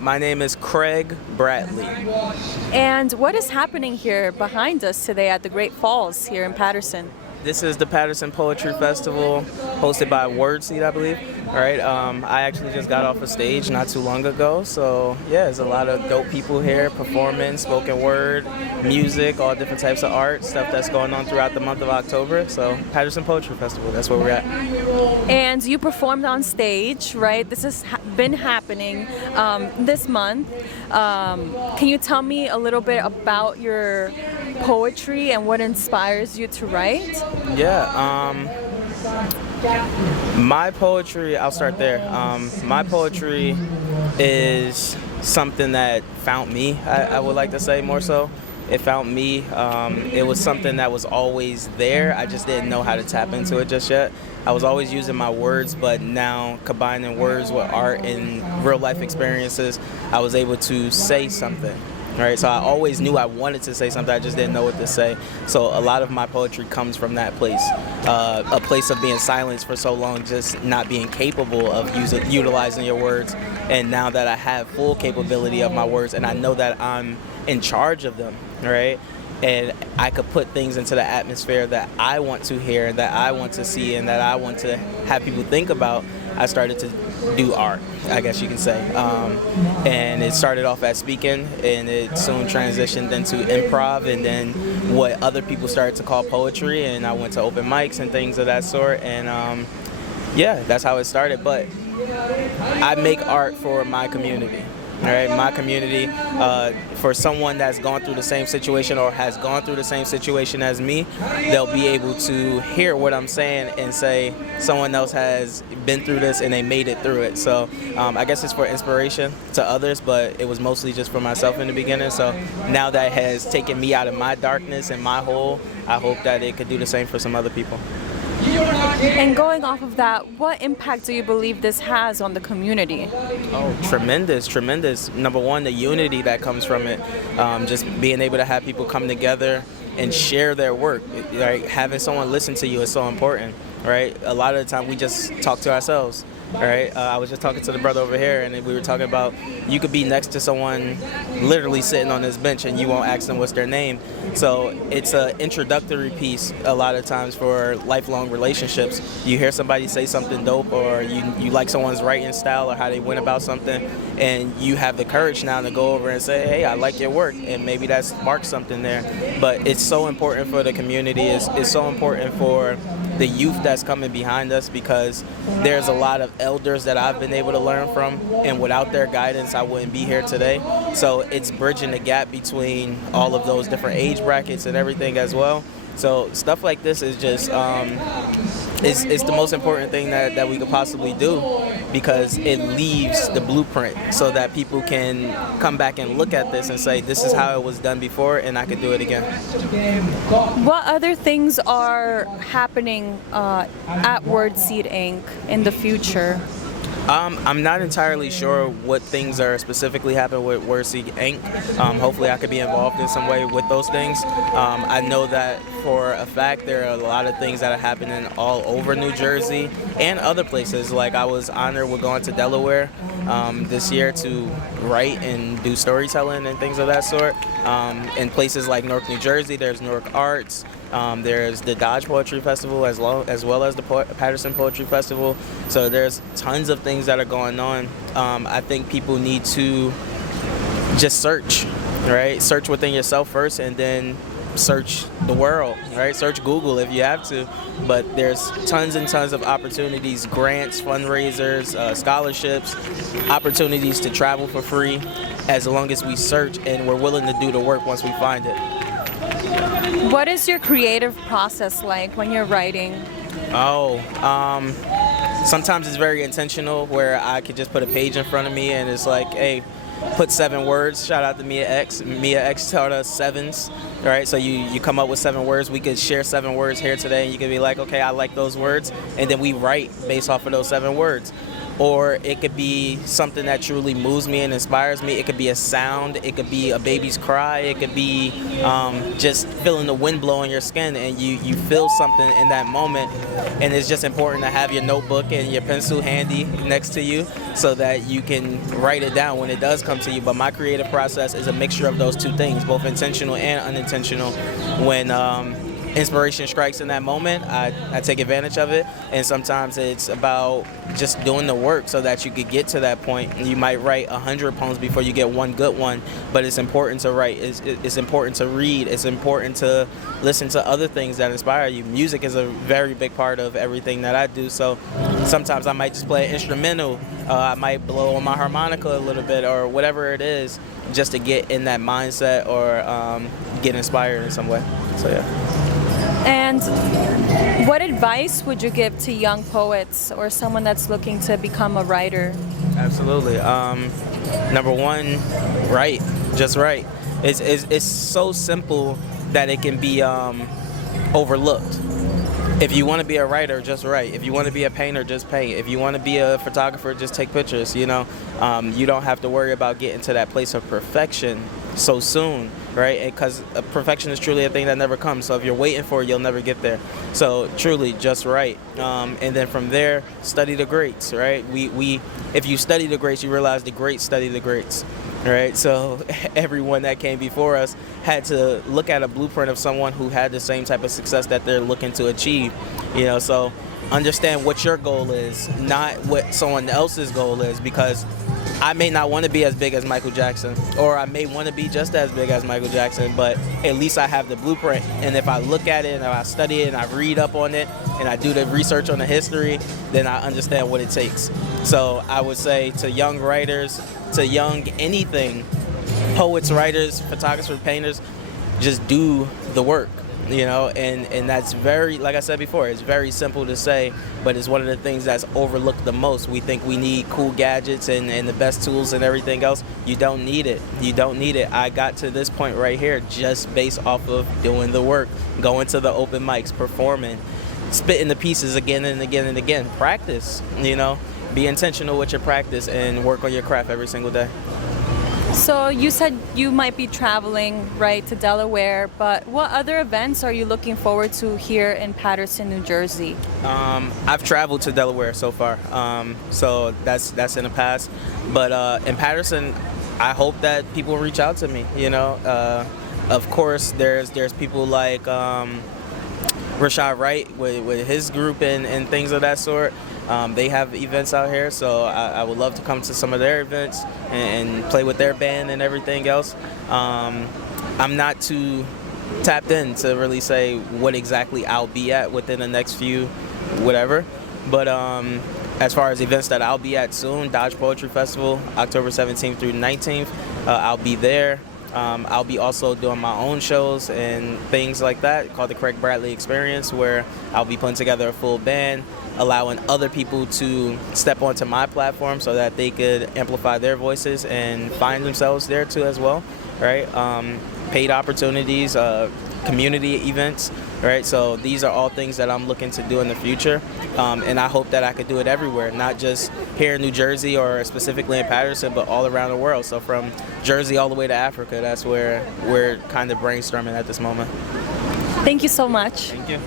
My name is Craig Bradley. And what is happening here behind us today at the Great Falls here in Paterson? This is the Paterson Poetry Festival, hosted by Wordseed, I believe. All right. I actually just got off a stage not too long ago, so yeah, there's a lot of dope people here performing spoken word, music, all different types of art, stuff that's going on throughout the month of October. So Paterson Poetry Festival, that's where we're at. And you performed on stage, right? This has been happening this month. Can you tell me a little bit about your poetry and what inspires you to write? Yeah. My poetry, I'll start there. My poetry is something that found me, I would like to say more so. It found me. It was something that was always there. I just didn't know how to tap into it just yet. I was always using my words, but now combining words with art and real life experiences, I was able to say something. Right, so I always knew I wanted to say something, I just didn't know what to say. So a lot of my poetry comes from that place, a place of being silenced for so long, just not being capable of utilizing your words. And now that I have full capability of my words and I know that I'm in charge of them, right? And I could put things into the atmosphere that I want to hear, that I want to see, and that I want to have people think about, I started to do art, I guess you can say. And it started off as speaking, and it soon transitioned into improv, and then what other people started to call poetry, and I went to open mics and things of that sort, and yeah, that's how it started. But I make art for my community. All right, my community, for someone that's gone through the same situation or has gone through the same situation as me, they'll be able to hear what I'm saying and say someone else has been through this and they made it through it. So I guess it's for inspiration to others, but it was mostly just for myself in the beginning. So now that it has taken me out of my darkness and my hole, I hope that it could do the same for some other people. And going off of that, what impact do you believe this has on the community? Oh, tremendous, tremendous. Number one, the unity that comes from it. Just being able to have people come together and share their work. Right? Having someone listen to you is so important. Right? A lot of the time we just talk to ourselves. All right. I was just talking to the brother over here, and we were talking about you could be next to someone literally sitting on this bench, and you won't ask them what's their name. So it's an introductory piece a lot of times for lifelong relationships. You hear somebody say something dope, or you like someone's writing style or how they went about something, and you have the courage now to go over and say, hey, I like your work, and maybe that sparks something there. But it's so important for the community. It's so important for the youth that's coming behind us, because there's a lot of elders that I've been able to learn from, and without their guidance I wouldn't be here today. So it's bridging the gap between all of those different age brackets and everything as well. So stuff like this is just it's the most important thing that we could possibly do, because it leaves the blueprint so that people can come back and look at this and say, this is how it was done before and I could do it again. What other things are happening at Wordseed Inc. in the future? I'm not entirely sure what things are specifically happening with Wordseed Inc. Hopefully I could be involved in some way with those things. I know that for a fact there are a lot of things that are happening all over New Jersey and other places. Like I was honored with going to Delaware this year to write and do storytelling and things of that sort. In places like Newark, New Jersey, there's Newark Arts. There's the Dodge Poetry Festival as well as the Paterson Poetry Festival. So there's tons of things that are going on. I think people need to just search, right? Search within yourself first, and then search the world, right? Search Google if you have to. But there's tons and tons of opportunities, grants, fundraisers, scholarships, opportunities to travel for free, as long as we search and we're willing to do the work once we find it. What is your creative process like when you're writing? Sometimes it's very intentional, where I could just put a page in front of me and it's like, hey, put 7 words. Shout out to Mia X. Mia X taught us 7s, right? So you come up with 7 words. We could share 7 words here today, and you could be like, okay, I like those words, and then we write based off of those 7 words. or it could be something that truly moves me and inspires me. It could be a sound, it could be a baby's cry, it could be just feeling the wind blow on your skin, and you feel something in that moment. And it's just important to have your notebook and your pencil handy next to you so that you can write it down when it does come to you. But my creative process is a mixture of those two things, both intentional and unintentional. When inspiration strikes in that moment, I take advantage of it, and sometimes it's about just doing the work so that you could get to that point. You might write 100 poems before you get one good one, but it's important to write, it's important to read, it's important to listen to other things that inspire you. Music is a very big part of everything that I do, so sometimes I might just play an instrumental, I might blow on my harmonica a little bit or whatever it is, just to get in that mindset or get inspired in some way. So yeah. And what advice would you give to young poets or someone that's looking to become a writer? Absolutely. Number one, write. Just write. It's so simple that it can be overlooked. If you want to be a writer, just write. If you want to be a painter, just paint. If you want to be a photographer, just take pictures. You know, you don't have to worry about getting to that place of perfection so soon, right? Because perfection is truly a thing that never comes. So if you're waiting for it, you'll never get there. So truly, just write. And then from there, study the greats, right? If you study the greats, you realize the greats study the greats. Right, so everyone that came before us had to look at a blueprint of someone who had the same type of success that they're looking to achieve. You know, so understand what your goal is, not what someone else's goal is, because I may not want to be as big as Michael Jackson, or I may want to be just as big as Michael Jackson, but at least I have the blueprint. And if I look at it and I study it and I read up on it and I do the research on the history, then I understand what it takes. So I would say to young writers, to young anything, poets, writers, photographers, painters, just do the work. You know, and that's very, like I said before, it's very simple to say, but it's one of the things that's overlooked the most. We think we need cool gadgets and the best tools and everything else. You don't need it. You don't need it. I got to this point right here just based off of doing the work, going to the open mics, performing, spitting the pieces again and again and again. Practice, you know, be intentional with your practice and work on your craft every single day. So you said you might be traveling, right, to Delaware, but what other events are you looking forward to here in Paterson, New Jersey? I've traveled to Delaware so far, so that's in the past. But in Paterson, I hope that people reach out to me. You know, of course, there's people like Rashad Wright with his group and things of that sort. They have events out here, so I would love to come to some of their events and play with their band and everything else. I'm not too tapped in to really say what exactly I'll be at within the next few whatever, but as far as events that I'll be at soon, Dodge Poetry Festival, October 17th through 19th, I'll be there. I'll be also doing my own shows and things like that called the Craig Bradley Experience, where I'll be putting together a full band, allowing other people to step onto my platform so that they could amplify their voices and find themselves there too as well, right? Paid opportunities, community events, right? So these are all things that I'm looking to do in the future, and I hope that I could do it everywhere, not just here in New Jersey or specifically in Paterson, but all around the world. So from Jersey all the way to Africa, that's where we're kind of brainstorming at this moment. Thank you so much. Thank you.